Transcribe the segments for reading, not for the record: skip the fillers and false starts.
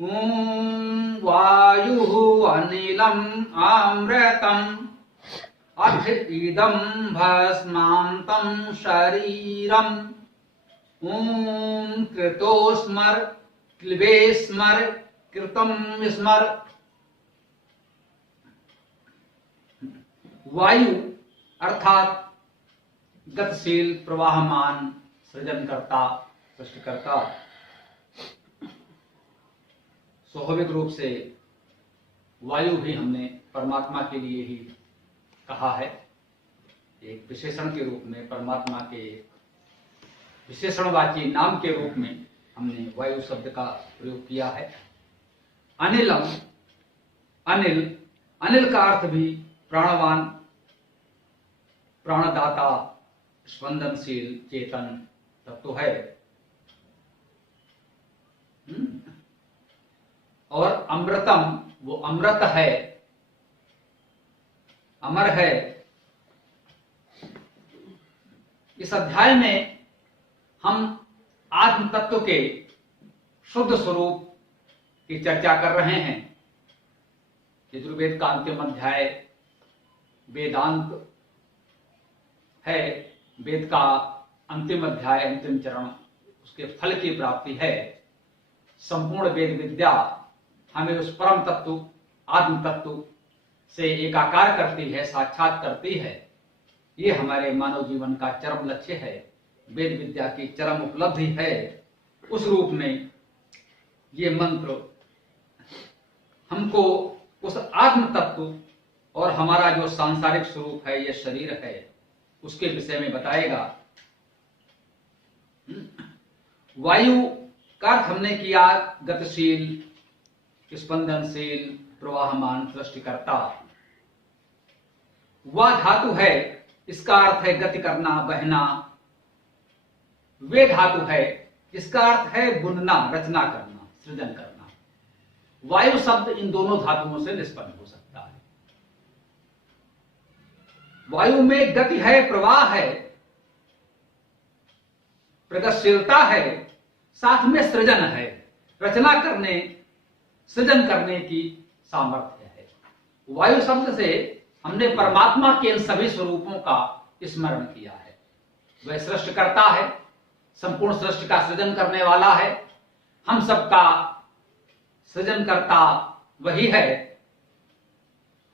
ॐ वायुः अनिलम् अमृतम् अथ इदं भस्मान्तं शरीरम् ॐ कृतो स्मर क्लिबे स्मर कृतं स्मर। वायु अर्थात गतिशील, प्रवाहमान, सृजनकर्ता, सृष्टिकर्ता। स्वाभाविक रूप से वायु भी हमने परमात्मा के लिए ही कहा है। एक विशेषण के रूप में, परमात्मा के विशेषणवाची नाम के रूप में हमने वायु शब्द का प्रयोग किया है। अनिलम, अनिल, अनिल का अर्थ भी प्राणवान, प्राणदाता, स्पंदनशील, चेतन तत्व है। और अमृतम, वो अमृत है, अमर है। इस अध्याय में हम आत्म तत्व के शुद्ध स्वरूप की चर्चा कर रहे हैं। यजुर्वेद का अंतिम अध्याय वेदांत है। वेद का अंतिम अध्याय, अंतिम चरण, उसके फल की प्राप्ति है। संपूर्ण वेद विद्या हमें उस परम तत्व, आत्म तत्व से एकाकार करती है, साक्षात करती है। ये हमारे मानव जीवन का चरम लक्ष्य है, वेद विद्या की चरम उपलब्धि है। उस रूप में ये मंत्र हमको उस आत्म तत्व और हमारा जो सांसारिक स्वरूप है, ये शरीर है, उसके विषय में बताएगा। वायु का अर्थ हमने किया गतिशील, स्पंदनशील, प्रवाहमान, सृष्टिकर्ता। वह धातु है, इसका अर्थ है गति करना, बहना। वे धातु है, इसका अर्थ है बुनना, रचना करना, सृजन करना। वायु शब्द इन दोनों धातुओं से निष्पन्न हो सकता है। वायु में गति है, प्रवाह है, प्रगतिशीलता है, साथ में सृजन है, रचना करने, सृजन करने की सामर्थ्य है। वायु शब्द से हमने परमात्मा के इन सभी स्वरूपों का स्मरण किया है। वह सृष्टिकर्ता है, संपूर्ण सृष्टि का सृजन करने वाला है, हम सबका सृजनकर्ता वही है,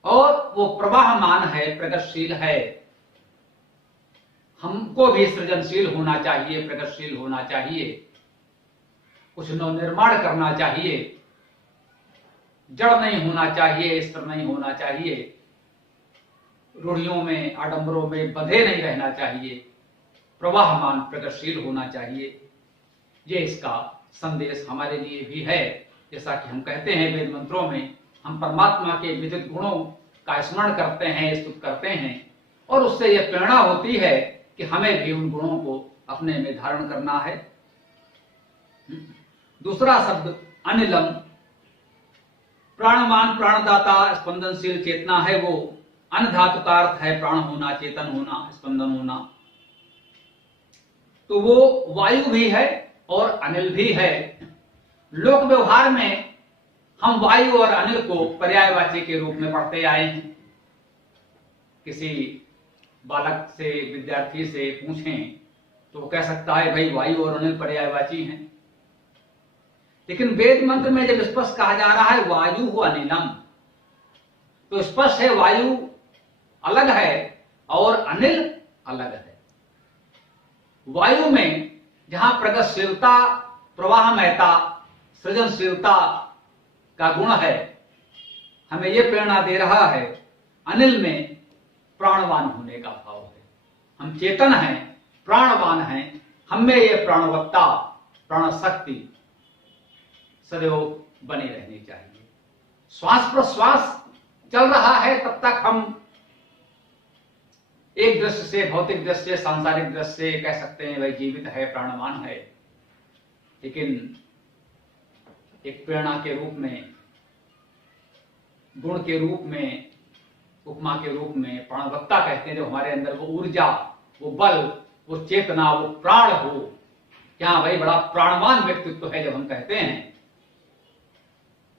और वो प्रवाहमान है, प्रगतिशील है। हमको भी सृजनशील होना चाहिए, प्रगतिशील होना चाहिए, कुछ नवनिर्माण करना चाहिए। जड़ नहीं होना चाहिए, स्थिर नहीं होना चाहिए, रूढ़ियों में, आडंबरों में बंधे नहीं रहना चाहिए, प्रवाहमान, प्रगतिशील होना चाहिए। ये इसका संदेश हमारे लिए भी है। जैसा कि हम कहते हैं वेद मंत्रों में, हम परमात्मा के विविध गुणों का स्मरण करते हैं, स्तुति करते हैं, और उससे यह प्रेरणा होती है कि हमें भी उन गुणों को अपने में धारण करना है। दूसरा शब्द अनिलम, प्राणवान, प्राणदाता, स्पंदनशील, चेतना है। वो अन धातु का अर्थ है प्राण होना, चेतन होना, स्पंदन होना। तो वो वायु भी है और अनिल भी है। लोक व्यवहार में हम वायु और अनिल को पर्यायवाची के रूप में पढ़ते आए हैं। किसी बालक से, विद्यार्थी से पूछें तो वो कह सकता है भाई वायु और अनिल पर्यायवाची हैं। लेकिन वेद मंत्र में जब स्पष्ट कहा जा रहा है वायु हो अनिलम, तो स्पष्ट है वायु अलग है और अनिल अलग है। वायु में जहां प्रगतिशीलता, प्रवाहमयता, सृजनशीलता का गुण है, हमें यह प्रेरणा दे रहा है। अनिल में प्राणवान होने का भाव है। हम चेतन हैं, प्राणवान हैं, हमें यह प्राणवत्ता, प्राण शक्ति सदैव बनी रहनी चाहिए। श्वास प्रश्वास चल रहा है तब तक हम एक दृष्टि से, भौतिक दृष्टि से, सांसारिक दृष्टि से कह सकते हैं वह जीवित है, प्राणवान है। लेकिन एक प्रेरणा के रूप में, गुण के रूप में, उपमा के रूप में प्राणवत्ता कहते हैं, जो हमारे अंदर वो ऊर्जा, वो बल, वो चेतना, वो प्राण हो, क्या भाई बड़ा प्राणवान व्यक्तित्व है जब हम कहते हैं।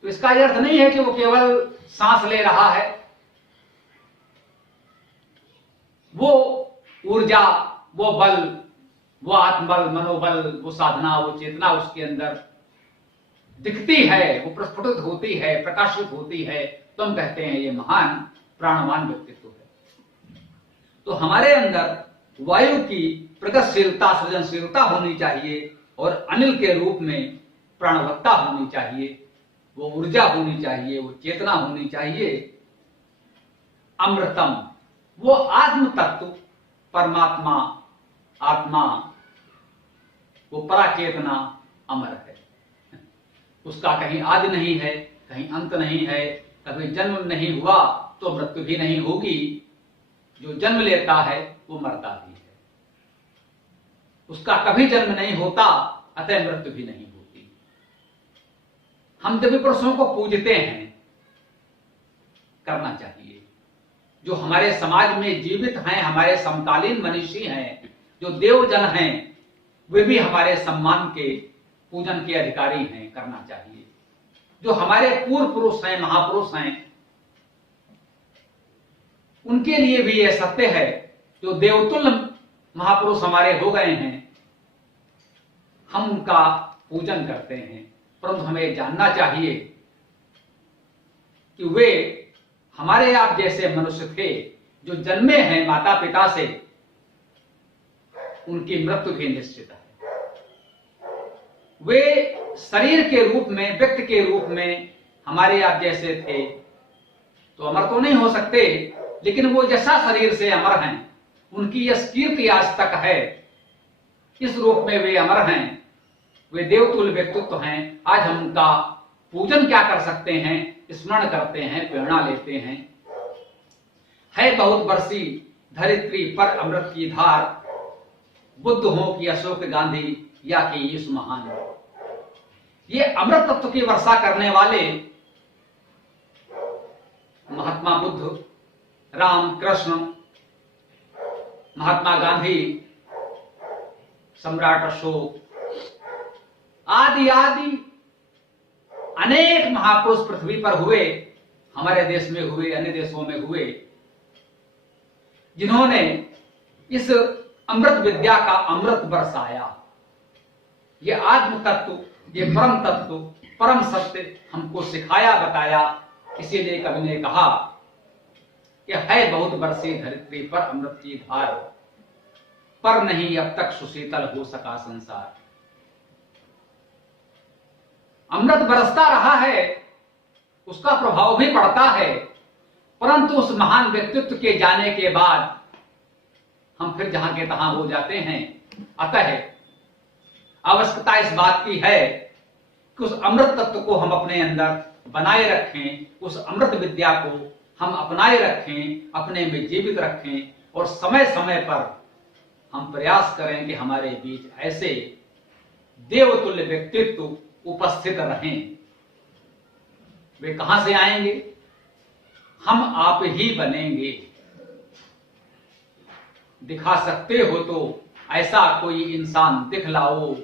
तो इसका यह अर्थ नहीं है कि वो केवल सांस ले रहा है। वो ऊर्जा, वो बल, वो आत्मबल, मनोबल, वो साधना, वो चेतना उसके अंदर दिखती है, वो प्रस्फुटित होती है, प्रकाशित होती है, तो हम कहते हैं ये महान प्राणवान व्यक्तित्व है। तो हमारे अंदर वायु की प्रगतिशीलता, सृजनशीलता होनी चाहिए और अनिल के रूप में प्राणवत्ता होनी चाहिए, वो ऊर्जा होनी चाहिए, वो चेतना होनी चाहिए। अमृतम, वो आत्म तत्व, परमात्मा, आत्मा, वो पराचेतना अमर है। उसका कहीं आदि नहीं है, कहीं अंत नहीं है, कभी जन्म नहीं हुआ तो मृत्यु भी नहीं होगी। जो जन्म लेता है वो मरता भी है, उसका कभी जन्म नहीं होता, अतः मृत्यु भी नहीं होती। हम दिव्य पुरुषों को पूजते हैं, करना चाहिए। जो हमारे समाज में जीवित हैं, हमारे समकालीन मनीषी हैं, जो देवजन हैं, वे भी हमारे सम्मान के, पूजन के अधिकारी हैं, करना चाहिए। जो हमारे पूर्व पुरुष हैं, महापुरुष हैं, उनके लिए भी यह सत्य है। जो देवतुल्य महापुरुष हमारे हो गए हैं, हम उनका पूजन करते हैं, परंतु हमें जानना चाहिए कि वे हमारे आप जैसे मनुष्य थे, जो जन्मे हैं माता पिता से, उनकी मृत्यु भी निश्चित है। वे शरीर के रूप में, व्यक्ति के रूप में हमारे आप जैसे थे, तो अमर तो नहीं हो सकते, लेकिन वो जैसा शरीर से अमर हैं, उनकी यह कीर्ति आज तक है, इस रूप में वे अमर हैं, वे देवतुल्य व्यक्तित्व हैं। आज हम उनका पूजन क्या कर सकते हैं, स्मरण करते हैं, प्रेरणा लेते हैं। है बहुत बरसी धरित्री पर अमृत की धार, बुद्ध हो कि अशोक गांधी या कि यीशु महान। ये अमृत तत्व की वर्षा करने वाले महात्मा बुद्ध, राम कृष्ण, महात्मा गांधी, सम्राट अशोक आदि आदि अनेक महापुरुष पृथ्वी पर हुए, हमारे देश में हुए, अन्य देशों में हुए, जिन्होंने इस अमृत विद्या का अमृत बरसाया। ये आत्म तत्व, ये परम तत्व, परम सत्य हमको सिखाया, बताया। इसीलिए कवि ने कहा कि है बहुत बरसी धरित्री पर अमृत की धार, पर नहीं अब तक सुशीतल हो सका संसार। अमृत बरसता रहा है, उसका प्रभाव भी पड़ता है, परंतु उस महान व्यक्तित्व के जाने के बाद हम फिर जहां के तहां हो जाते हैं। अतः आवश्यकता इस बात की है कि उस अमृत तत्व को हम अपने अंदर बनाए रखें, उस अमृत विद्या को हम अपनाए रखें, अपने में जीवित रखें, और समय समय पर हम प्रयास करें कि हमारे बीच ऐसे देवतुल्य व्यक्तित्व उपस्थित रहें। वे कहां से आएंगे? हम आप ही बनेंगे। दिखा सकते हो तो ऐसा कोई इंसान दिखलाओ,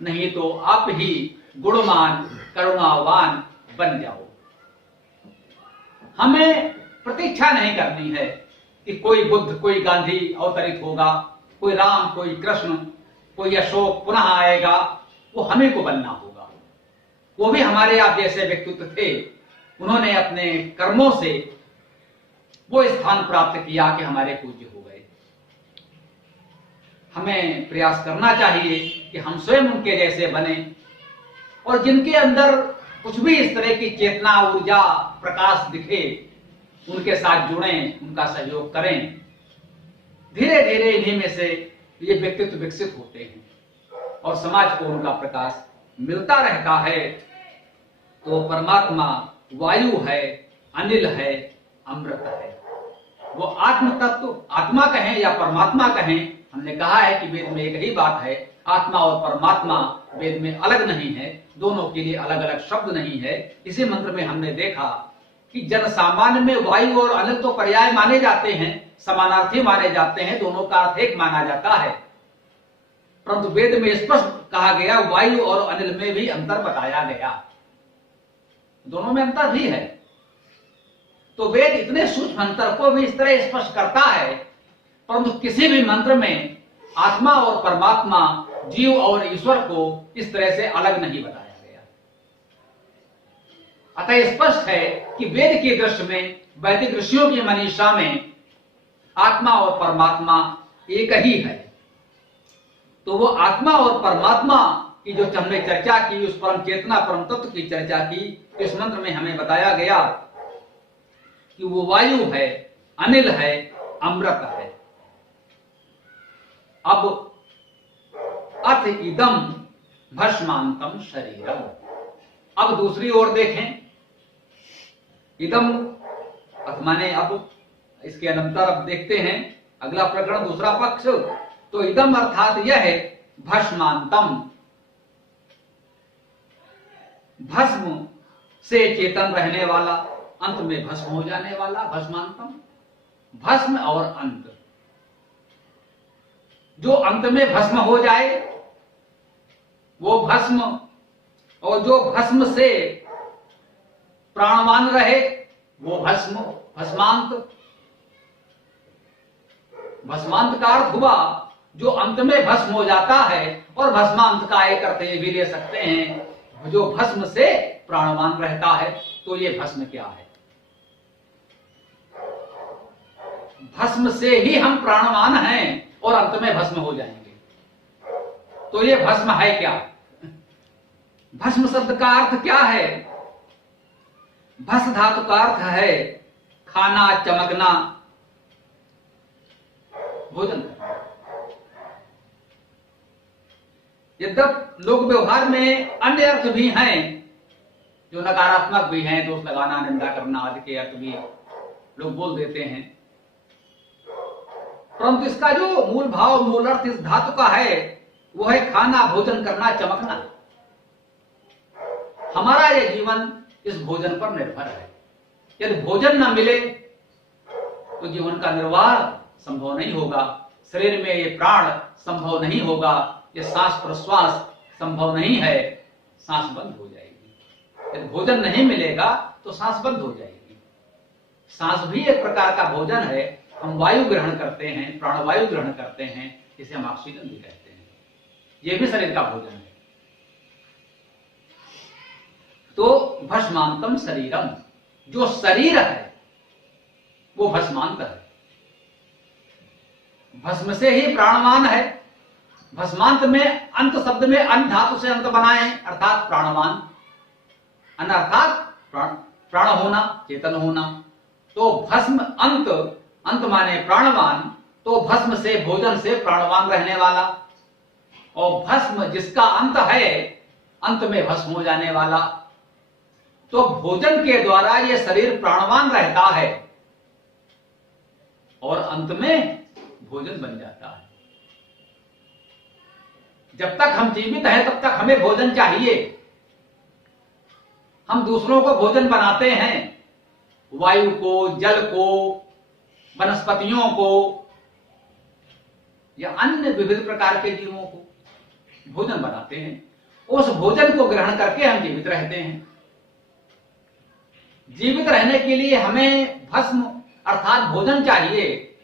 नहीं तो आप ही गुणवान करुणावान बन जाओ। हमें प्रतीक्षा नहीं करनी है कि कोई बुद्ध, कोई गांधी अवतरित होगा, कोई राम, कोई कृष्ण, कोई अशोक पुनः आएगा। वो हमें को बनना होगा। वो भी हमारे आप जैसे व्यक्तित्व थे, उन्होंने अपने कर्मों से वो स्थान प्राप्त किया कि हमारे पूज्य हो गए। हमें प्रयास करना चाहिए कि हम स्वयं उनके जैसे बने, और जिनके अंदर कुछ भी इस तरह की चेतना, ऊर्जा, प्रकाश दिखे, उनके साथ जुड़ें, उनका सहयोग करें। धीरे धीरे इन्हीं में से ये व्यक्तित्व विकसित होते हैं और समाज को उनका प्रकाश मिलता रहता है। तो परमात्मा वायु है, अनिल है, अमृत है। वो आत्म तत्व, आत्मा कहें या परमात्मा कहें, हमने कहा है कि वेद में एक ही बात है। आत्मा और परमात्मा वेद में अलग नहीं है, दोनों के लिए अलग अलग शब्द नहीं है। इसी मंत्र में हमने देखा कि जन सामान्य में वायु और अनिल तो पर्याय माने जाते हैं, समानार्थी माने जाते हैं, दोनों का अर्थ एक माना जाता है, परंतु वेद में स्पष्ट कहा गया वायु और अनिल में भी अंतर बताया गया। दोनों में अंतर भी है। तो वेद इतने सूक्ष्म अंतर को भी इस तरह स्पष्ट करता है, परंतु किसी भी मंत्र में आत्मा और परमात्मा, जीव और ईश्वर को इस तरह से अलग नहीं बताया गया। अतः स्पष्ट है कि वेद की दृष्टि में, वैदिक ऋषियों की मनीषा में आत्मा और परमात्मा एक ही है। तो वो आत्मा और परमात्मा की जो हमने चर्चा की, उस परम चेतना परम तत्व की चर्चा की, इस मंत्र में हमें बताया गया कि वो वायु है, अनिल है, अमृत है। अब अथ इदम भस्मांतम शरीरम। अब दूसरी ओर देखें, इदम अथ माने अब इसके अनंतर अब देखते हैं अगला प्रकरण, दूसरा पक्ष। तो इदम अर्थात यह है भस्मांतम, भस्म से चेतन रहने वाला, अंत में भस्म हो जाने वाला, भस्मांतम। भस्म और अंत, जो अंत में भस्म हो जाए वो भस्म, और जो भस्म से प्राणवान रहे वो भस्म, भस्मांत। भस्मांत का अर्थ हुआ जो अंत में भस्म हो जाता है, और भस्मांत का एक अर्थ ये भी ले सकते हैं जो भस्म से प्राणवान रहता है। तो ये भस्म क्या है? भस्म से ही हम प्राणवान हैं और अंत में भस्म हो जाएंगे। तो ये भस्म है क्या? भस्म शब्द का अर्थ क्या है? भस धातु का अर्थ है खाना, चमकना, भोजन करना। यद्यपि लोक व्यवहार में अन्य अर्थ भी हैं जो नकारात्मक भी हैं, दोष लगाना, निंदा करना आदि के अर्थ भी लोग बोल देते हैं, परंतु इसका जो मूल भाव, मूल अर्थ इस धातु का है वो है खाना, भोजन करना, चमकना। हमारा यह जीवन इस भोजन पर निर्भर है। यदि भोजन न मिले तो जीवन का निर्वाह संभव नहीं होगा, शरीर में ये प्राण संभव नहीं होगा, ये सांस प्रश्वास संभव नहीं है, सांस बंद हो जाएगी। यदि भोजन नहीं मिलेगा तो सांस बंद हो जाएगी। सांस भी एक प्रकार का भोजन है। हम वायु ग्रहण करते हैं, प्राणवायु ग्रहण करते हैं, जिसे हम ऑक्सीजन भी कहते हैं, यह भी शरीर का भोजन है। तो भस्मांतम शरीरम, जो शरीर है वो भस्मांत है। भस्म से ही प्राणवान है। भस्मांत में अंत शब्द में अन धातु से अंत बनाए, अर्थात प्राणवान। अन अर्थात प्राण होना, चेतन होना। तो भस्म अंत, अंत माने प्राणवान, तो भस्म से, भोजन से प्राणवान रहने वाला, और भस्म जिसका अंत है, अंत में भस्म हो जाने वाला। तो भोजन के द्वारा ये शरीर प्राणवान रहता है और अंत में भोजन बन जाता है। जब तक हम जीवित हैं तब तक हमें भोजन चाहिए। हम दूसरों को भोजन बनाते हैं, वायु को, जल को, वनस्पतियों को या अन्य विविध प्रकार के जीवों को भोजन बनाते हैं। उस भोजन को ग्रहण करके हम जीवित रहते हैं। जीवित रहने के लिए हमें भस्म अर्थात भोजन चाहिए,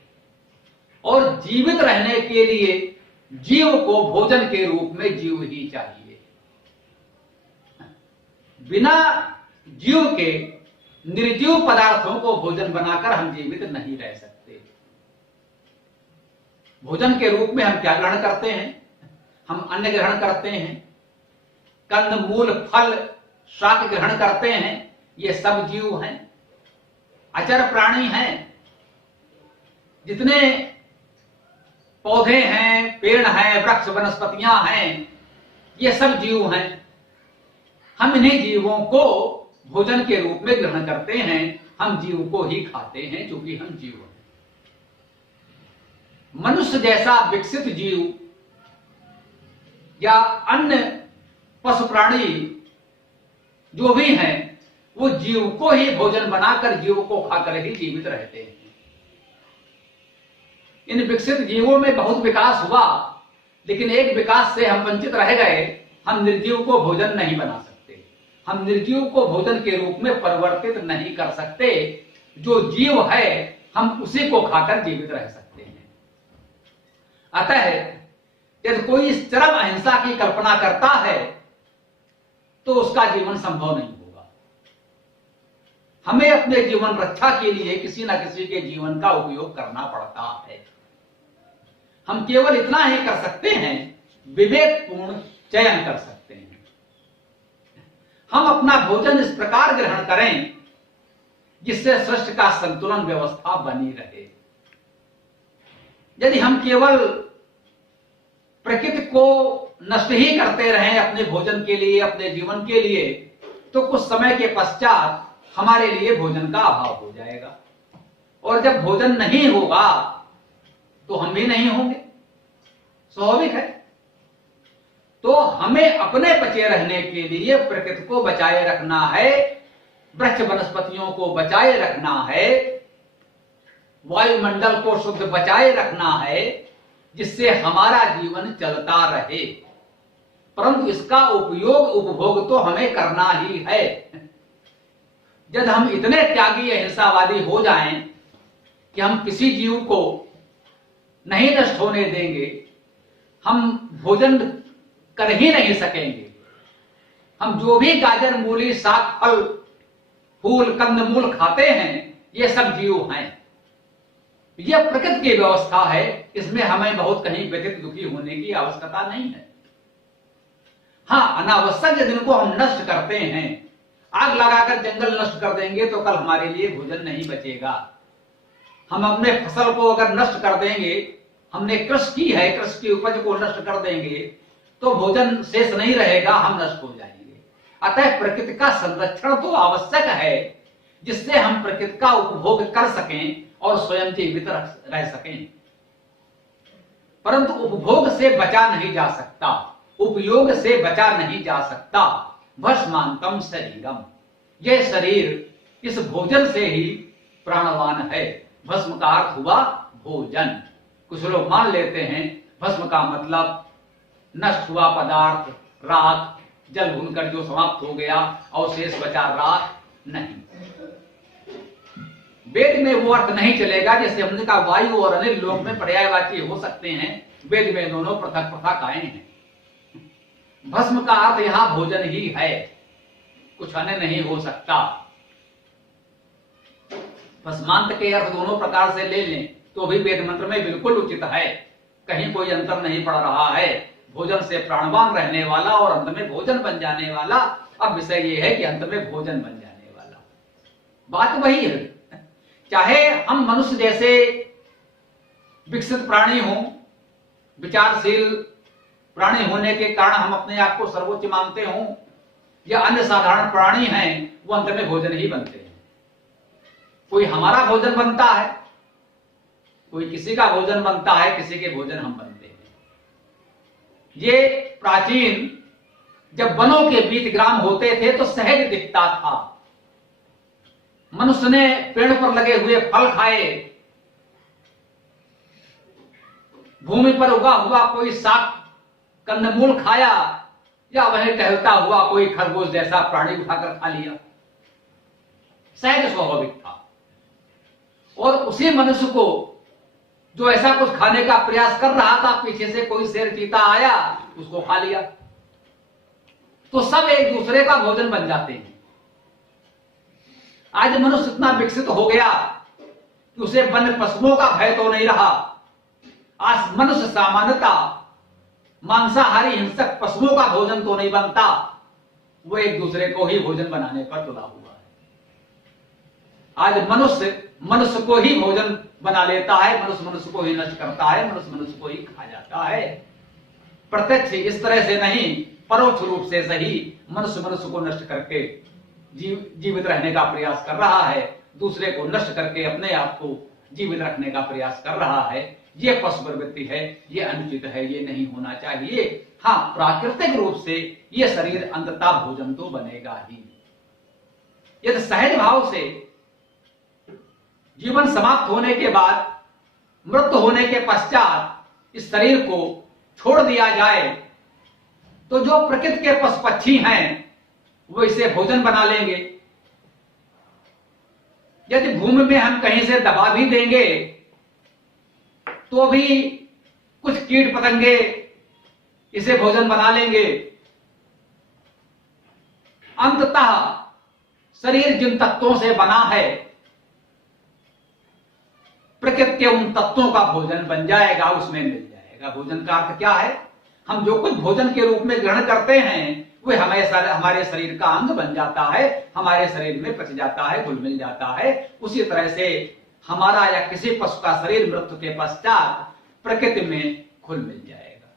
और जीवित रहने के लिए जीव को भोजन के रूप में जीव ही चाहिए। बिना जीव के निर्जीव पदार्थों को भोजन बनाकर हम जीवित नहीं रह सकते। भोजन के रूप में हम क्या ग्रहण करते हैं? हम अन्न ग्रहण करते हैं, कंद मूल फल शाक ग्रहण करते हैं। ये सब जीव हैं, अचर प्राणी हैं। जितने पौधे हैं, पेड़ हैं, वृक्ष वनस्पतियां हैं, ये सब जीव हैं। हम इन्हीं जीवों को भोजन के रूप में ग्रहण करते हैं। हम जीव को ही खाते हैं क्योंकि हम जीव हैं। मनुष्य जैसा विकसित जीव या अन्य पशु प्राणी जो भी हैं, वो जीव को ही भोजन बनाकर, जीव को खाकर ही जीवित रहते हैं। इन विकसित जीवों में बहुत विकास हुआ, लेकिन एक विकास से हम वंचित रह गए। हम निर्जीव को भोजन नहीं बना सकते। हम निर्जीव को भोजन के रूप में परिवर्तित नहीं कर सकते। जो जीव है हम उसी को खाकर जीवित रह सकते हैं। अतः यदि कोई इस चरम अहिंसा की कल्पना करता है तो उसका जीवन संभव नहीं होगा। हमें अपने जीवन रक्षा के लिए किसी न किसी के जीवन का उपयोग करना पड़ता है। हम केवल इतना ही कर सकते हैं, विवेकपूर्ण चयन कर सकते हैं। हम अपना भोजन इस प्रकार ग्रहण करें जिससे सृष्टि का संतुलन व्यवस्था बनी रहे। यदि हम केवल प्रकृति को नष्ट ही करते रहें अपने भोजन के लिए, अपने जीवन के लिए, तो कुछ समय के पश्चात हमारे लिए भोजन का अभाव हो जाएगा। और जब भोजन नहीं होगा तो हम भी नहीं होंगे, स्वाभाविक है। तो हमें अपने बचे रहने के लिए प्रकृति को बचाए रखना है, वृक्ष वनस्पतियों को बचाए रखना है, वायुमंडल को शुद्ध बचाए रखना है, जिससे हमारा जीवन चलता रहे। परंतु इसका उपयोग उपभोग तो हमें करना ही है। जब हम इतने त्यागी अहिंसावादी हो जाएं कि हम किसी जीव को नहीं नष्ट होने देंगे, हम भोजन कर ही नहीं सकेंगे। हम जो भी गाजर, मूली, साग, फल, फूल, कंदमूल खाते हैं, ये सब जीव हैं। यह प्रकृति की व्यवस्था है, इसमें हमें बहुत कहीं व्यथित दुखी होने की आवश्यकता नहीं है। हाँ, अनावश्यक यदि इनको हम नष्ट करते हैं, आग लगाकर जंगल नष्ट कर देंगे तो कल हमारे लिए भोजन नहीं बचेगा। हम अपने फसल को अगर नष्ट कर देंगे, हमने कृषि की है, कृषि की उपज को नष्ट कर देंगे तो भोजन शेष नहीं रहेगा, हम नष्ट हो जाएंगे। अतः प्रकृति का संरक्षण तो आवश्यक है, जिससे हम प्रकृति का उपभोग कर सकें और स्वयं जीवित रह सकें। परंतु उपभोग से बचा नहीं जा सकता, उपयोग से बचा नहीं जा सकता। भस्मांतम शरीरम, यह शरीर इस भोजन से ही प्राणवान है। भस्म का अर्थ हुआ भोजन। कुछ लोग मान लेते हैं भस्म का मतलब नष्ट हुआ पदार्थ, राख, जल भूनकर जो समाप्त हो गया और शेष बचा राख। नहीं, वेद में वो अर्थ नहीं चलेगा। जैसे हमने कहा वायु और अनिल लोक में पर्यायवाची हो सकते हैं, वेद में दोनों पृथक पृथक आए हैं। भस्म का अर्थ यहां भोजन ही है, कुछ अन्य नहीं हो सकता। भस्मांत के अर्थ दोनों प्रकार से ले लें तो भी वेद मंत्र में बिल्कुल उचित है, कहीं कोई अंतर नहीं पड़ रहा है। भोजन से प्राणवान रहने वाला और अंत में भोजन बन जाने वाला। अब विषय यह है कि अंत में भोजन बन जाने वाला, बात वही है। चाहे हम मनुष्य जैसे विकसित प्राणी हों, विचारशील प्राणी होने के कारण हम अपने आप को सर्वोच्च मानते हों, या अन्य साधारण प्राणी हैं, वो अंत में भोजन ही बनते हैं। कोई हमारा भोजन बनता है, कोई किसी का भोजन बनता है, किसी के भोजन हम बनते हैं। ये प्राचीन जब वनों के बीच ग्राम होते थे तो सहज दिखता था। मनुष्य ने पेड़ पर लगे हुए फल खाए, भूमि पर उगा हुआ कोई साग कंदमूल खाया, या वहीं टहलता हुआ कोई खरगोश जैसा प्राणी उठाकर खा लिया। सहज स्वाभाविक था। और उसी मनुष्य को जो ऐसा कुछ खाने का प्रयास कर रहा था, पीछे से कोई शेर चीता आया, उसको खा लिया, तो सब एक दूसरे का भोजन बन जाते हैं। आज मनुष्य इतना विकसित हो गया कि उसे वन्य पशुओं का भय तो नहीं रहा। आज मनुष्य सामान्यतः मांसाहारी हिंसक पशुओं का भोजन तो नहीं बनता, वो एक दूसरे को ही भोजन बनाने पर तुला हुआ है। आज मनुष्य मनुष्य को ही भोजन बना लेता है, मनुष्य मनुष्य को ही नष्ट करता है, मनुष्य मनुष्य को ही खा जाता है। प्रत्यक्ष इस तरह से नहीं, परोक्ष रूप से सही मनुष्य मनुष्य को नष्ट करके जीवित रहने का प्रयास कर रहा है, दूसरे को नष्ट करके अपने आप को जीवित रखने का प्रयास कर रहा है। ये पशु प्रवृत्ति है, ये अनुचित है, ये नहीं होना चाहिए। हाँ, प्राकृतिक रूप से ये शरीर अंततः भोजन तो बनेगा ही। यदि सहज भाव से जीवन समाप्त होने के बाद, मृत्यु होने के पश्चात इस शरीर को छोड़ दिया जाए, तो जो प्रकृति के पशु पक्षी हैं वो इसे भोजन बना लेंगे। यदि भूमि में हम कहीं से दबा भी देंगे तो भी कुछ कीट पतंगे इसे भोजन बना लेंगे। अंततः शरीर जिन तत्वों से बना है, प्रकृति के उन तत्वों का भोजन बन जाएगा, उसमें मिल जाएगा। भोजन का अर्थ क्या है? हम जो कुछ भोजन के रूप में ग्रहण करते हैं वह हमारे शरीर का अंग बन जाता है, हमारे शरीर में पच जाता है, घुल मिल जाता है। उसी तरह से हमारा या किसी पशु का शरीर मृत्यु के पश्चात प्रकृति में घुल मिल जाएगा।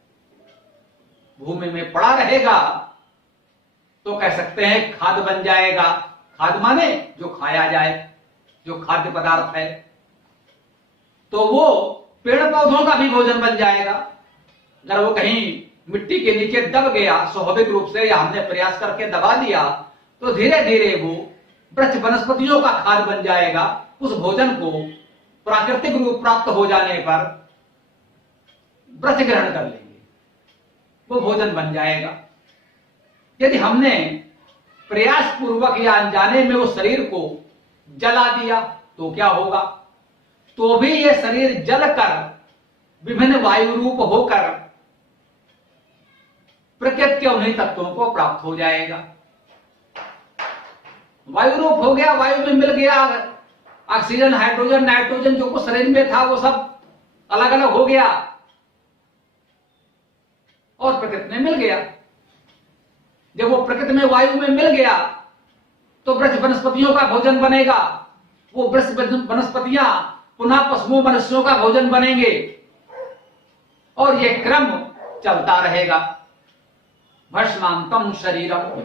भूमि में पड़ा रहेगा तो कह सकते हैं खाद बन जाएगा। खाद माने जो खाया जाए, जो खाद्य पदार्थ है, तो वो पेड़ पौधों का भी भोजन बन जाएगा। अगर वो कहीं मिट्टी के नीचे दब गया स्वाभाविक रूप से, या हमने प्रयास करके दबा दिया, तो धीरे धीरे वो वृक्ष वनस्पतियों का खाद बन जाएगा। उस भोजन को प्राकृतिक रूप प्राप्त हो जाने पर वृक्ष ग्रहण कर लेंगे, वो भोजन बन जाएगा। यदि हमने प्रयास पूर्वक या अनजाने में उस शरीर को जला दिया तो क्या होगा? तो भी यह शरीर जलकर विभिन्न वायु रूप होकर प्रकृति के उन्हीं तत्वों को प्राप्त हो जाएगा। वायु रूप हो गया, वायु में मिल गया ऑक्सीजन, हाइड्रोजन, नाइट्रोजन, जो कुछ शरीर में था वो सब अलग अलग हो गया और प्रकृति में मिल गया। जब वो प्रकृति में वायु में मिल गया तो वृक्ष वनस्पतियों का भोजन बनेगा। वो वृक्ष वनस्पतियां पुनः पशुओं मनुष्यों का भोजन बनेंगे और ये क्रम चलता रहेगा। भस्मांतम शरीरम,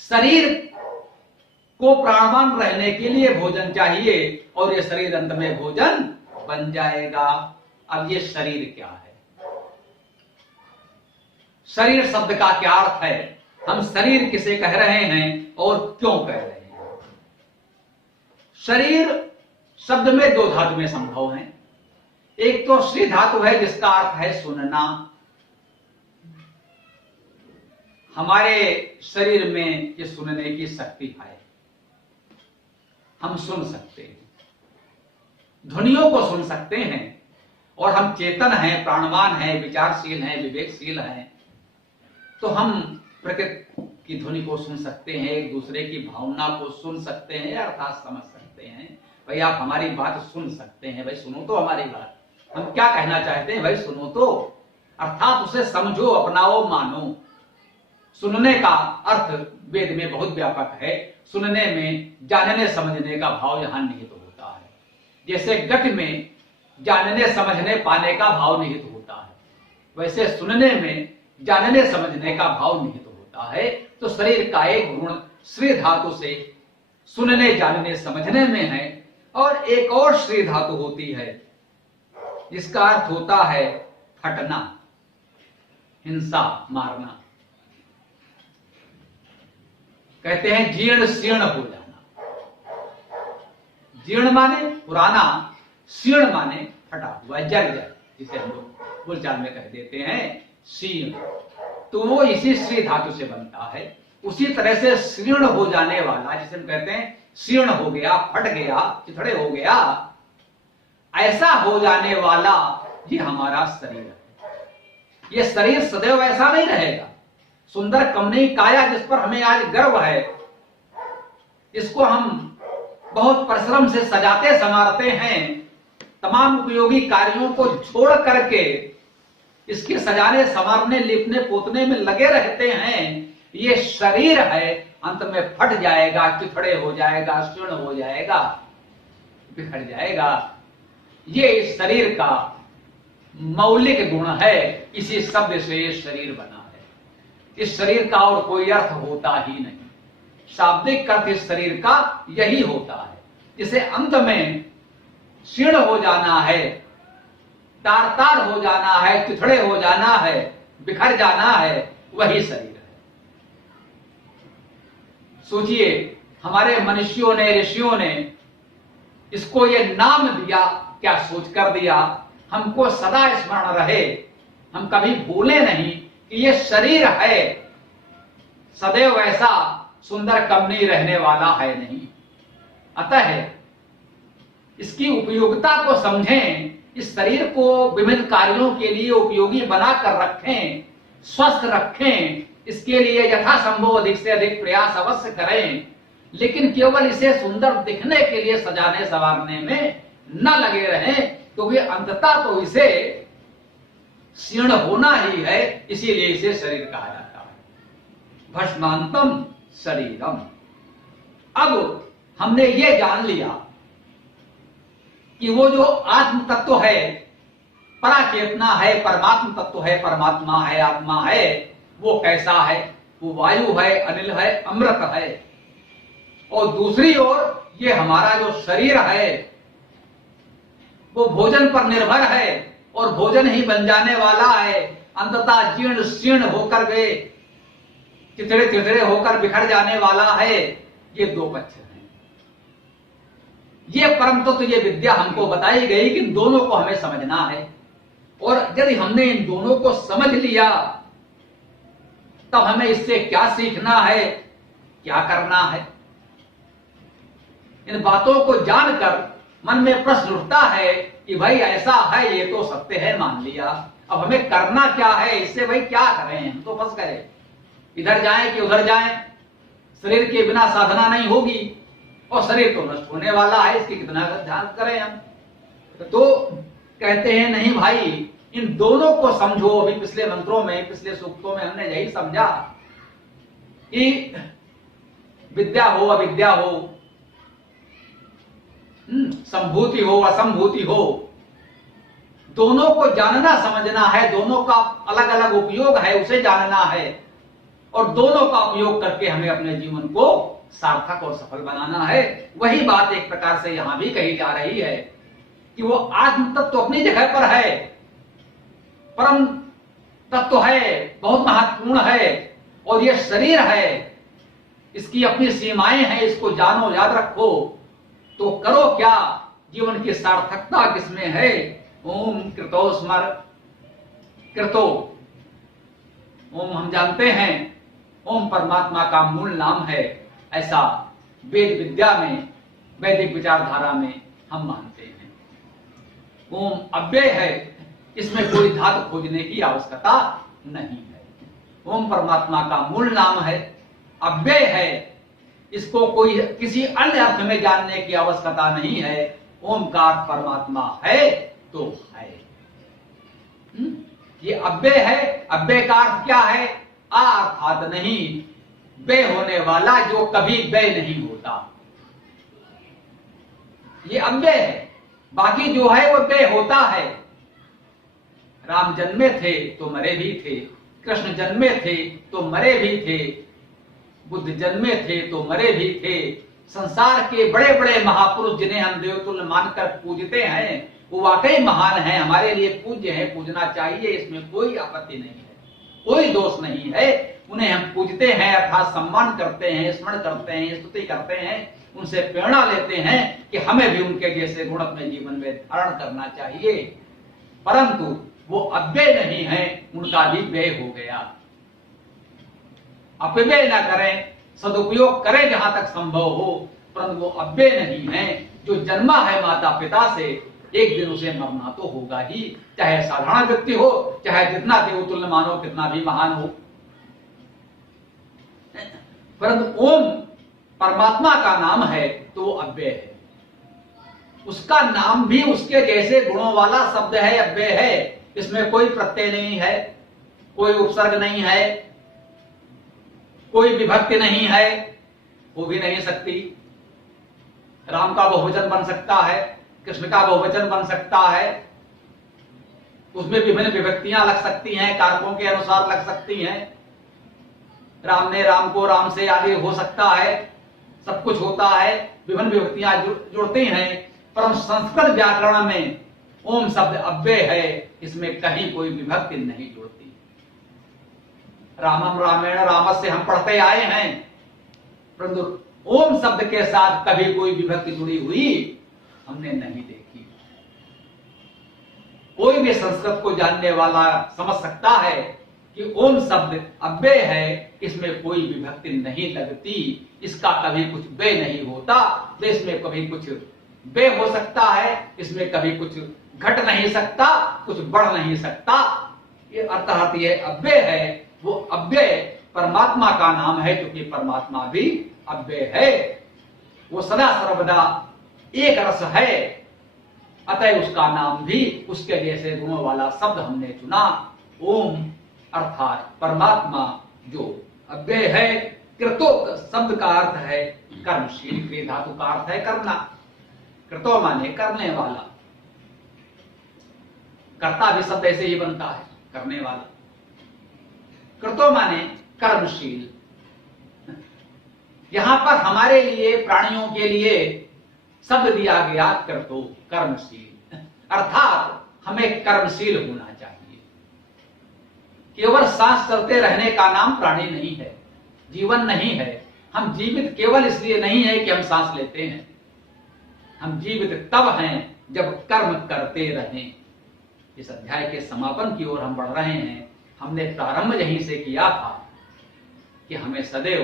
शरीर को प्राणवान रहने के लिए भोजन चाहिए और ये शरीर अंत में भोजन बन जाएगा। अब ये शरीर क्या है? शरीर शब्द का क्या अर्थ है? हम शरीर किसे कह रहे हैं और क्यों कह रहे हैं? शरीर शब्द में दो धातुएं संभव हैं। एक तो श्री धातु है जिसका अर्थ है सुनना। हमारे शरीर में ये सुनने की शक्ति है, हम सुन सकते हैं, ध्वनियों को सुन सकते हैं और हम चेतन हैं, प्राणवान हैं, विचारशील हैं, विवेकशील हैं, तो हम प्रकृति की ध्वनि को सुन सकते हैं, एक दूसरे की भावना को सुन सकते हैं, अर्थात समझ सकते हैं। भाई आप हमारी बात सुन सकते हैं, भाई सुनो तो हमारी बात, हम क्या कहना चाहते हैं भाई सुनो तो, अर्थात उसे समझो, अपनाओ, मानो। सुनने का अर्थ वेद में बहुत व्यापक है। सुनने में जानने समझने का भाव यहां निहित होता है। जैसे गति में जानने समझने पाने का भाव निहित होता है, वैसे सुनने में जानने समझने का भाव निहित होता है। तो शरीर का एक गुण श्री धातु से सुनने जानने समझने में है और एक और श्री धातु होती है जिसका अर्थ होता है फटना, हिंसा, मारना। कहते हैं जीर्ण शीर्ण हो जाना। जीर्ण माने पुराना, शीर्ण माने फटा हुआ, जल, जिसे हम लोग बोलचाल में कह देते हैं शीर्ण। तो वो इसी श्री धातु से बनता है। उसी तरह से शीर्ण हो जाने वाला, जिसे हम कहते हैं शीर्ण हो गया, फट गया, चिथड़े हो गया, ऐसा हो जाने वाला ये हमारा शरीर है। ये शरीर सदैव ऐसा नहीं रहेगा। सुंदर कमनीय काया जिस पर हमें आज गर्व है, इसको हम बहुत परिश्रम से सजाते संवारते हैं, तमाम उपयोगी कार्यों को छोड़ करके इसके सजाने संवारने लिपने पोतने में लगे रहते हैं। ये शरीर है, अंत में फट जाएगा, चिथड़े हो जाएगा, शीर्ण हो जाएगा, बिखर जाएगा। ये इस शरीर का मौलिक गुण है। इसी शब्द से ये शरीर बना है। इस शरीर का और कोई अर्थ होता ही नहीं। शाब्दिक अर्थ इस शरीर का यही होता है। जिसे अंत में शीर्ण हो जाना है, तार तार हो जाना है, चिथड़े हो जाना है, बिखर जाना है, वही शरीर है। सोचिए, हमारे मनुष्यों ने, ऋषियों ने इसको ये नाम दिया, क्या सोच कर दिया। हमको सदा स्मरण रहे, हम कभी भूले नहीं कि ये शरीर है। सदैव ऐसा सुंदर कमनी रहने वाला है नहीं। अतः इसकी उपयोगिता को समझें, इस शरीर को विभिन्न कार्यों के लिए उपयोगी बनाकर रखें, स्वस्थ रखें, इसके लिए यथासंभव अधिक से अधिक प्रयास अवश्य करें, लेकिन केवल इसे सुंदर दिखने के लिए सजाने संवारने में न लगे रहें, क्योंकि अंततः तो इसे क्षीण होना ही है, इसीलिए इसे शरीर कहा जाता है। भस्मांतम शरीरम। अब हमने ये जान लिया कि वो जो आत्म तत्व है, पराचेतना है, परमात्म तत्व है, परमात्मा है, आत्मा है, वो कैसा है? वो वायु है, अनिल है, अमृत है। और दूसरी ओर ये हमारा जो शरीर है वो भोजन पर निर्भर है और भोजन ही बन जाने वाला है, अंततः जीर्ण शीर्ण होकर गए, चिथड़े चिथड़े होकर बिखर जाने वाला है। ये दो पक्ष हैं। ये परम तत्व, ये विद्या हमको बताई गई कि इन दोनों को हमें समझना है, और यदि हमने इन दोनों को समझ लिया तब हमें इससे क्या सीखना है, क्या करना है। इन बातों को जानकर मन में प्रश्न उठता है कि भाई ऐसा है, ये तो सत्य है, मान लिया, अब हमें करना क्या है इससे? भाई क्या करें, हम तो फंस गए, इधर जाएं कि उधर जाएं, शरीर के बिना साधना नहीं होगी और शरीर तो नष्ट होने वाला है, इसकी कितना ध्यान करें हम। तो कहते हैं नहीं भाई, इन दोनों को समझो। अभी पिछले मंत्रों में, पिछले सूक्तों में हमने यही समझा कि विद्या हो अविद्या हो, संभूति हो असंभूति हो, दोनों को जानना समझना है, दोनों का अलग अलग उपयोग है, उसे जानना है, और दोनों का उपयोग करके हमें अपने जीवन को सार्थक और सफल बनाना है। वही बात एक प्रकार से यहां भी कही जा रही है कि वो आत्म तत्व अपनी जगह पर है, परम तत्व है, बहुत महत्वपूर्ण है, और ये शरीर है, इसकी अपनी सीमाएं हैं, इसको जानो, याद रखो। तो करो क्या? जीवन की सार्थकता किसमें है? ओम कृतो स्मर कृतो। ओम हम जानते हैं ओम परमात्मा का मूल नाम है, ऐसा वेद विद्या में, वैदिक विचारधारा में हम मानते हैं। ओम अव्यय है, इसमें कोई धातु खोजने की आवश्यकता नहीं है। ओम परमात्मा का मूल नाम है, अव्यय है, इसको कोई किसी अन्य अर्थ में जानने की आवश्यकता नहीं है। ओमकार परमात्मा है तो है। ये अव्यय है। अव्यय का अर्थ क्या है? अर्थात नहीं, व्यय होने वाला, जो कभी व्यय नहीं होता, ये अव्यय है। बाकी जो है वो व्यय होता है। राम जन्मे थे तो मरे भी थे, कृष्ण जन्मे थे तो मरे भी थे, बुद्ध जन्मे थे तो मरे भी थे। संसार के बड़े बड़े महापुरुष जिन्हें हम देवतुल्य मानकर पूजते हैं, वो वाकई महान हैं, हमारे लिए पूज्य हैं, पूजना चाहिए, इसमें कोई आपत्ति नहीं है, कोई दोष नहीं है। उन्हें हम पूजते हैं अर्थात सम्मान करते हैं, स्मरण करते हैं, स्तुति करते हैं, उनसे प्रेरणा लेते हैं कि हमें भी उनके जैसे गुण अपने जीवन में धारण करना चाहिए। परंतु वो अव्यय नहीं है, उनका भी व्यय हो गया। अपव्यय ना करें, सदुपयोग करें जहां तक संभव हो, परंतु वो अव्यय नहीं है। जो जन्मा है माता पिता से, एक दिन उसे मरना तो होगा ही, चाहे साधारण व्यक्ति हो, चाहे जितना देवतुल्य मानो, कितना भी महान हो। परंतु ओम परमात्मा का नाम है तो वो अव्यय है। उसका नाम भी उसके जैसे गुणों वाला शब्द है, अव्यय है। इसमें कोई प्रत्यय नहीं है, कोई उपसर्ग नहीं है, कोई विभक्ति नहीं है, हो भी नहीं सकती। राम का बहुवचन बन सकता है, कृष्ण का बहुवचन बन सकता है, उसमें विभिन्न विभक्तियां लग सकती हैं, कारकों के अनुसार लग सकती हैं। राम ने राम को राम से आगे हो सकता है, सब कुछ होता है, विभिन्न विभक्तियां जुड़ती हैं। परंतु संस्कृत व्याकरण में ओम शब्द अव्यय है, इसमें कहीं कोई विभक्ति नहीं जुड़ती। रामम रामेण रामस्य हम पढ़ते आए हैं, परंतु ओम शब्द के साथ कभी कोई विभक्ति जुड़ी हुई हमने नहीं देखी। कोई भी संस्कृत को जानने वाला समझ सकता है कि ओम शब्द अव्यय है, इसमें कोई विभक्ति नहीं लगती, इसका कभी कुछ व्यय नहीं होता, तो इसमें कभी कुछ व्यय हो सकता है, इसमें कभी कुछ घट नहीं सकता, कुछ बढ़ नहीं सकता। ये अर्थात ये अव्यय है, वो अव्यय परमात्मा का नाम है, क्योंकि परमात्मा भी अव्यय है, वो सदा सर्वदा एक रस है, अतः उसका नाम भी उसके जैसे गुणों वाला शब्द हमने चुना, ओम, अर्थात परमात्मा जो अव्यय है। कृतो शब्द का अर्थ है कर्मशील, क्रिया धातु का अर्थ है करना, कृतो माने करने वाला, कर्ता भी शब्द ऐसे ही बनता है, करने वाला। कृतो माने कर्मशील। यहां पर हमारे लिए, प्राणियों के लिए शब्द दिया गया कृतो, कर्मशील, अर्थात हमें कर्मशील होना चाहिए। केवल सांस चलते रहने का नाम प्राणी नहीं है, जीवन नहीं है। हम जीवित केवल इसलिए नहीं है कि हम सांस लेते हैं, हम जीवित तब हैं जब कर्म करते रहें। इस अध्याय के समापन की ओर हम बढ़ रहे हैं। हमने प्रारंभ यहीं से किया था कि हमें सदैव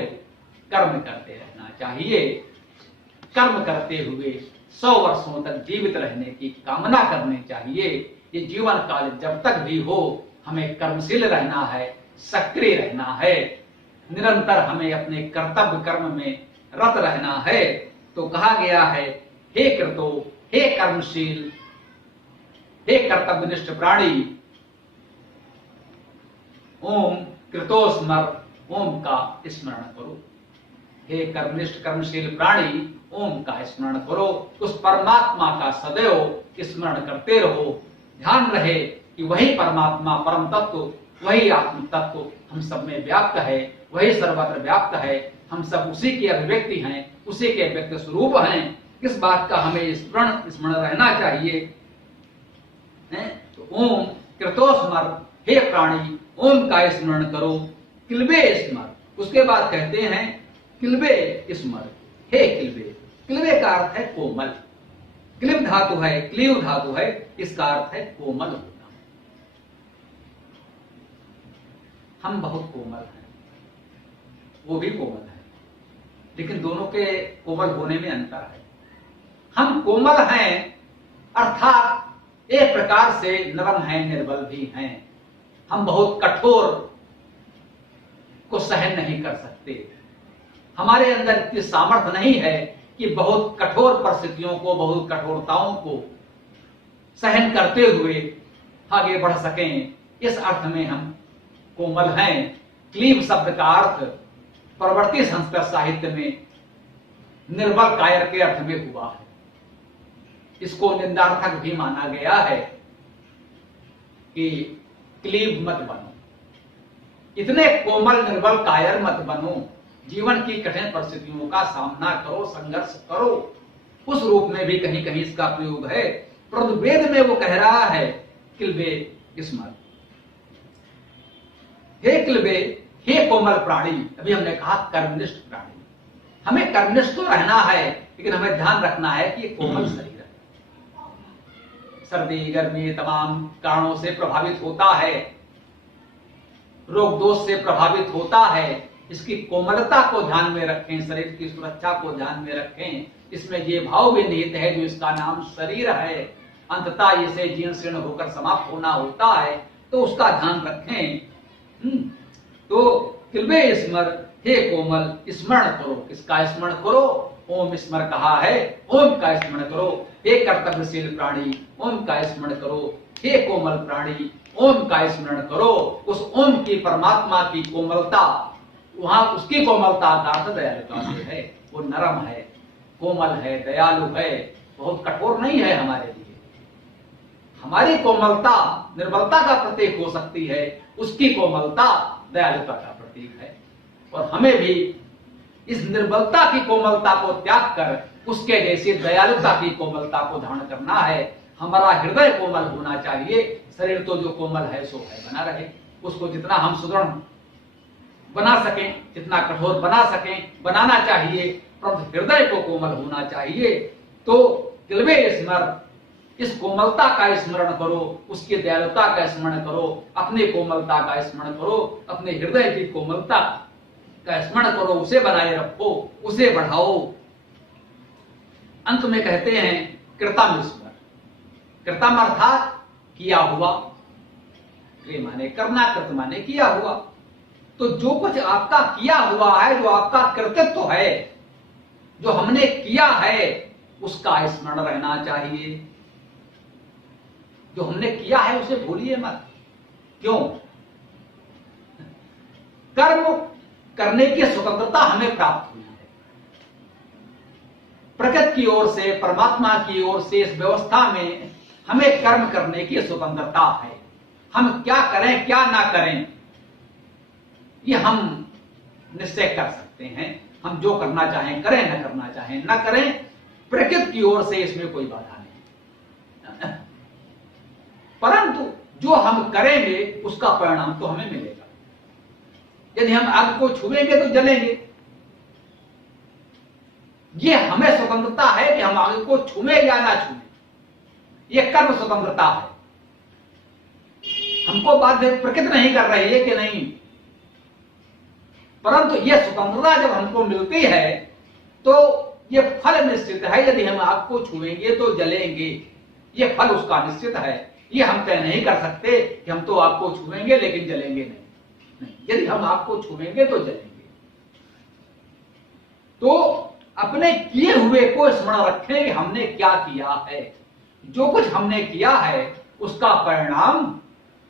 कर्म करते रहना चाहिए, कर्म करते हुए 100 वर्षों तक जीवित रहने की कामना करनी चाहिए। ये जीवन काल जब तक भी हो, हमें कर्मशील रहना है, सक्रिय रहना है, निरंतर हमें अपने कर्तव्य कर्म में रत रहना है। तो कहा गया है, हे कृतो, हे कर्मशील, हे कर्तव्यनिष्ठ प्राणी, ओम कृतो स्मर, ओम का स्मरण करो। हे कर्मनिष्ठ कर्मशील प्राणी, ओम का स्मरण करो, उस परमात्मा का सदैव स्मरण करते रहो। ध्यान रहे कि वही परमात्मा, परम तत्व, वही आत्म तत्व हम सब में व्याप्त है, वही सर्वत्र व्याप्त है, हम सब उसी की अभिव्यक्ति हैं, उसी के व्यक्त स्वरूप हैं। इस बात का हमें स्मरण रहना चाहिए। तो ओम कृतो स्मर, हे प्राणी, ओम का स्मरण करो, किल्बे स्मर। उसके बाद कहते हैं किल्बे स्मर, हे किल्बे। किल्बे का अर्थ है कोमल, क्लिब धातु है, क्लीव धातु है, इसका अर्थ है कोमल होना। हम बहुत कोमल हैं, वो भी कोमल है, लेकिन दोनों के कोमल होने में अंतर है। हम कोमल हैं अर्थात एक प्रकार से नरम हैं, निर्बल भी हैं। हम बहुत कठोर को सहन नहीं कर सकते, हमारे अंदर इतनी सामर्थ्य नहीं है कि बहुत कठोर परिस्थितियों को, बहुत कठोरताओं को सहन करते हुए आगे बढ़ सकें। इस अर्थ में हम कोमल हैं। क्लीब शब्द का अर्थ परवर्ती संस्कृत साहित्य में निर्बल कायर के अर्थ में हुआ है। इसको निंदार्थक भी माना गया है कि क्लीब मत बनो, इतने कोमल निर्बल कायर मत बनो, जीवन की कठिन परिस्थितियों का सामना करो, संघर्ष करो। उस रूप में भी कहीं कहीं इसका प्रयोग है, परंतु वेद में वो कह रहा है किल्बे स्मर, हे किल्बे, हे कोमल प्राणी। अभी हमने कहा कर्मनिष्ठ प्राणी, हमें कर्मनिष्ठ तो रहना है, लेकिन हमें ध्यान रखना है कि ये कोमल शरीर है, सर्दी गर्मी तमाम कारणों से प्रभावित होता है, रोग दोष से प्रभावित होता है। इसकी कोमलता को ध्यान में रखें, शरीर की सुरक्षा को ध्यान में रखें। इसमें ये भाव भी निहित है जो इसका नाम शरीर है, अंततः इसे जीर्ण शीर्ण होकर समाप्त होना होता है, तो उसका ध्यान रखें। तो किल्बे स्मर, हे कोमल, स्मरण करो। किसका स्मरण करो? ओम स्मर कहा है, ओम का स्मरण करो। हे कर्तव्यशील प्राणी, ओम का स्मरण करो। हे कोमल प्राणी, ओम का स्मरण करो। उस ओम की, परमात्मा की कोमलता, वहां उसकी कोमलता का अर्थ दयालुता से है। वो नरम है, कोमल है, दयालु है, बहुत कठोर नहीं है हमारे लिए। हमारी कोमलता निर्बलता का प्रतीक हो सकती है, उसकी कोमलता दयालुता का प्रतीक है। और हमें भी इस निर्बलता की कोमलता को त्याग कर उसके जैसी दयालुता की कोमलता को धारण करना है। हमारा हृदय कोमल होना चाहिए। शरीर तो जो कोमल है सो है, बना रहे। उसको जितना हम सुदृढ़ बना सकें, जितना कठोर बना सकें, बनाना चाहिए, परंतु हृदय को कोमल होना चाहिए। तो किल्बे स्मर, इस कोमलता का स्मरण करो, उसकी दयालुता का स्मरण करो, अपने कोमलता का स्मरण करो, अपने हृदय की कोमलता का स्मरण करो, उसे बनाए रखो, उसे बढ़ाओ। अंत में कहते हैं कृतम स्मर। कृतम अर्थात किया हुआ, क्रिय माने करना, कृत माने किया हुआ। तो जो कुछ आपका किया हुआ है, जो आपका कृतित्व है, जो हमने किया है, उसका स्मरण रहना चाहिए। जो हमने किया है उसे भूलिए मत। क्यों? कर्म करने की स्वतंत्रता हमें प्राप्त हुई है प्रकृति की ओर से, परमात्मा की ओर से। इस व्यवस्था में हमें कर्म करने की स्वतंत्रता है। हम क्या करें क्या ना करें, ये हम निश्चय कर सकते हैं। हम जो करना चाहें करें, न करना चाहें न करें, प्रकृति की ओर से इसमें कोई बाधा नहीं। परंतु जो हम करेंगे उसका परिणाम तो हमें मिलेगा। यदि हम आग को छुएंगे तो जलेंगे। ये हमें स्वतंत्रता है कि हम आग को छुए या ना छुए, ये कर्म स्वतंत्रता है। हमको बाध्य प्रकृति नहीं कर रही है कि नहीं, परंतु यह स्वतंत्रता जब हमको मिलती है तो यह फल निश्चित है। यदि हम आग को छुएंगे तो जलेंगे, यह फल उसका निश्चित है। ये हम तय नहीं कर सकते कि हम तो आग को छुएंगे लेकिन जलेंगे नहीं। यदि हम आग को छुएंगे तो जलेंगे। तो अपने किए हुए को स्मरण रखें कि हमने क्या किया है। जो कुछ हमने किया है उसका परिणाम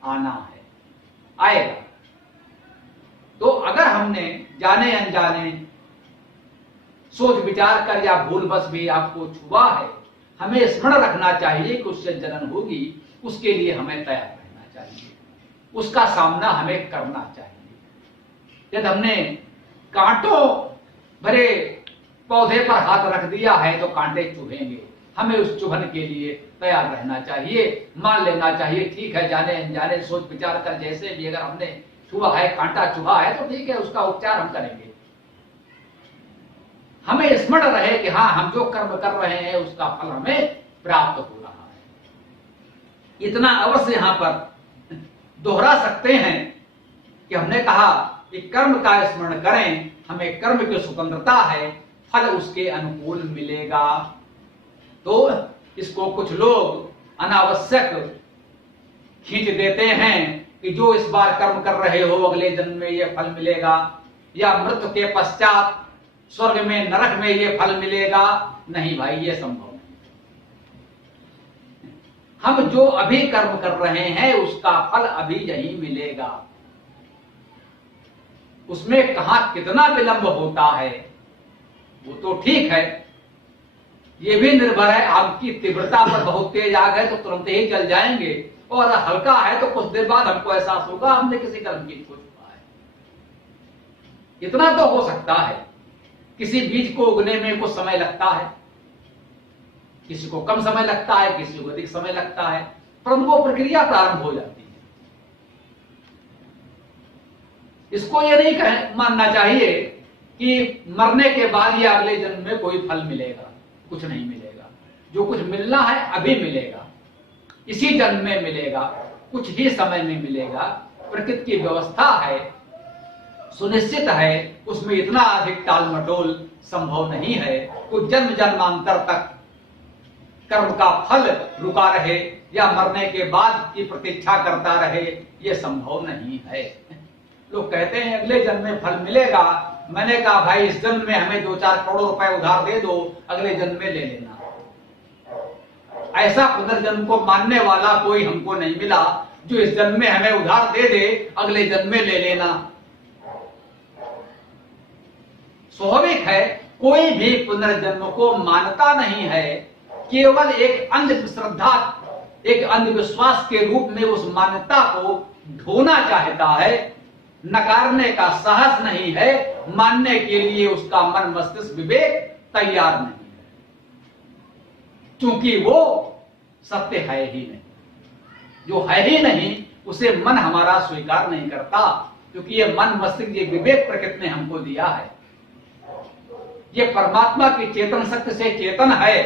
आना है, आएगा। तो अगर हमने जाने अनजाने सोच विचार कर या भूलवश भी आपको छुआ है, हमें स्मरण रखना चाहिए कि उससे जलन होगी। उसके लिए हमें तैयार रहना चाहिए, उसका सामना हमें करना चाहिए। यदि हमने कांटों भरे पौधे पर हाथ रख दिया है तो कांटे चुभेंगे। हमें उस चुभन के लिए तैयार रहना चाहिए, मान लेना चाहिए ठीक है, जाने अनजाने सोच विचार कर जैसे भी अगर हमने छुआ है, कांटा चुभा है तो ठीक है, उसका उपचार हम करेंगे। हमें स्मरण रहे कि हाँ, हम जो कर्म कर रहे हैं उसका फल हमें प्राप्त हो रहा है। इतना अवश्य यहां पर दोहरा सकते हैं कि हमने कहा कि कर्म का स्मरण करें, हमें कर्म की स्वतंत्रता है, फल उसके अनुकूल मिलेगा। तो इसको कुछ लोग अनावश्यक खींच देते हैं कि जो इस बार कर्म कर रहे हो अगले जन्म में ये फल मिलेगा, या मृत्यु के पश्चात स्वर्ग में नरक में ये फल मिलेगा। नहीं भाई, ये संभव नहीं। हम जो अभी कर्म कर रहे हैं उसका फल अभी यही मिलेगा। उसमें कहां कितना विलंब होता है वो तो ठीक है, ये भी निर्भर है आपकी तीव्रता पर। बहुत तेज आग है तो तुरंत ही जल जाएंगे, और हल्का है तो कुछ देर बाद हमको एहसास होगा हमने किसी कर्म की खो चुका है। इतना तो हो सकता है। किसी बीज को उगने में कुछ समय लगता है, किसी को कम समय लगता है, किसी को अधिक समय लगता है, परंतु वो प्रक्रिया प्रारंभ हो जाती है। इसको ये नहीं मानना चाहिए कि मरने के बाद या अगले जन्म में कोई फल मिलेगा। कुछ नहीं मिलेगा। जो कुछ मिलना है अभी मिलेगा, इसी जन्म में मिलेगा, कुछ ही समय में मिलेगा। प्रकृति की व्यवस्था है, सुनिश्चित है, उसमें इतना अधिक टाल मटोल संभव नहीं है। तो जन्म जन्मांतर तक कर्म का फल रुका रहे या मरने के बाद की प्रतीक्षा करता रहे, यह संभव नहीं है। लोग कहते हैं अगले जन्म में फल मिलेगा। मैंने कहा भाई, इस जन्म में हमें 2-4 करोड़ रुपए उधार दे दो, अगले जन्म में ले लेना। ऐसा पुनर्जन्म को मानने वाला कोई हमको नहीं मिला जो इस जन्म में हमें उधार दे दे, अगले जन्म में ले लेना। स्वाभाविक है, कोई भी पुनर्जन्म को मानता नहीं है। केवल एक अंधश्रद्धा, एक अंधविश्वास के रूप में उस मान्यता को ढोना चाहता है। नकारने का साहस नहीं है, मानने के लिए उसका मन मस्तिष्क विवेक तैयार नहीं है, क्योंकि वो सत्य है ही नहीं। जो है ही नहीं उसे मन हमारा स्वीकार नहीं करता, क्योंकि ये मन मस्तिष्क, ये विवेक प्रकृति ने हमको दिया है। ये परमात्मा की चेतन शक्ति से चेतन है,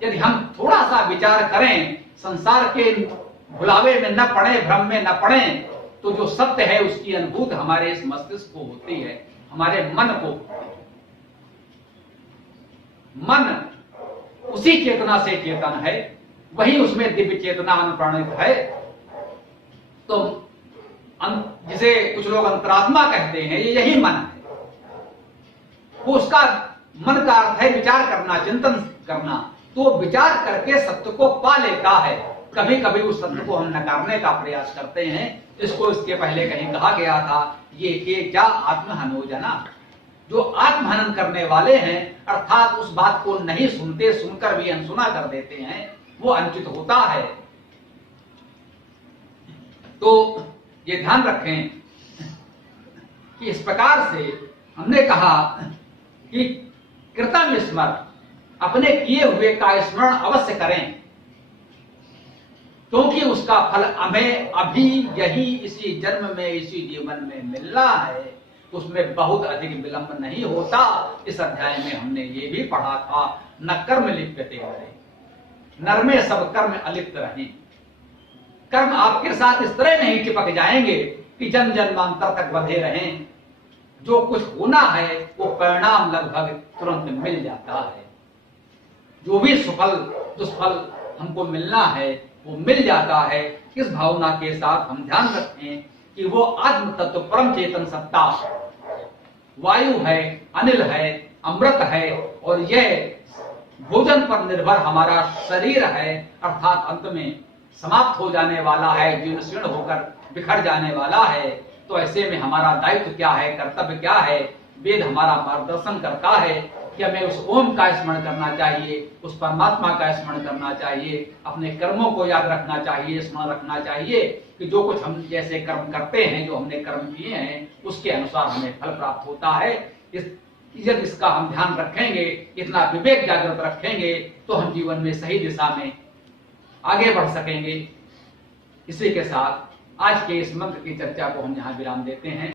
यदि हम थोड़ा सा विचार करें, संसार के भुलावे में न पड़े, भ्रम में न पड़े, तो जो सत्य है उसकी अनुभूति हमारे इस मस्तिष्क को होती है, हमारे मन को। मन उसी चेतना से चेतन है, वही उसमें दिव्य चेतना अनुप्राणित है। तो जिसे कुछ लोग अंतरात्मा कहते हैं, ये यही मन है। वो उसका मन का अर्थ है विचार करना, चिंतन करना। तो विचार करके सत्य को पा लेता है। कभी कभी उस सत्य को हम नकारने का प्रयास करते हैं। इसको इसके पहले कहीं कहा गया था, ये क्या आत्महनोजना। जो आत्महनन करने वाले हैं, अर्थात उस बात को नहीं सुनते, सुनकर भी अनसुना कर देते हैं, वो अनुचित होता है। तो ये ध्यान रखें कि इस प्रकार से हमने कहा कि कृतम स्मरण, अपने किए हुए का स्मरण अवश्य करें, क्योंकि उसका फल हमें अभी यही इसी जन्म में, इसी जीवन में मिलना है। उसमें बहुत अधिक विलंब नहीं होता। इस अध्याय में हमने ये भी पढ़ा था, न कर्म लिप्यते रहे, नर में सब कर्म अलिप्त रहे। कर्म आपके साथ इस तरह नहीं चिपक जाएंगे कि जन्म जन्मांतर तक बंधे रहें। जो कुछ होना है वो परिणाम लगभग तुरंत मिल जाता है। जो भी सुफल दुष्फल हमको मिलना है वो मिल जाता है। इस भावना के साथ हम ध्यान रखें कि वो आत्म तत्व परम चेतन सत्ता वायु है, अनिल है, अमृत है, और यह भोजन पर निर्भर हमारा शरीर है, अर्थात अंत में समाप्त हो जाने वाला है, जीर्ण शीर्ण होकर बिखर जाने वाला है। तो ऐसे में हमारा दायित्व क्या है, कर्तव्य क्या है? वेद हमारा मार्गदर्शन करता है कि हमें उस ओम का स्मरण करना चाहिए, उस परमात्मा का स्मरण करना चाहिए, अपने कर्मों को याद रखना चाहिए, स्मरण रखना चाहिए कि जो कुछ हम जैसे कर्म करते हैं, जो हमने कर्म किए हैं, उसके अनुसार हमें फल प्राप्त होता है। यदि इसका हम ध्यान रखेंगे, इतना विवेक जागृत रखेंगे, तो हम जीवन में सही दिशा में आगे बढ़ सकेंगे। इसी के साथ आज के इस मंत्र की चर्चा को हम यहाँ विराम देते हैं।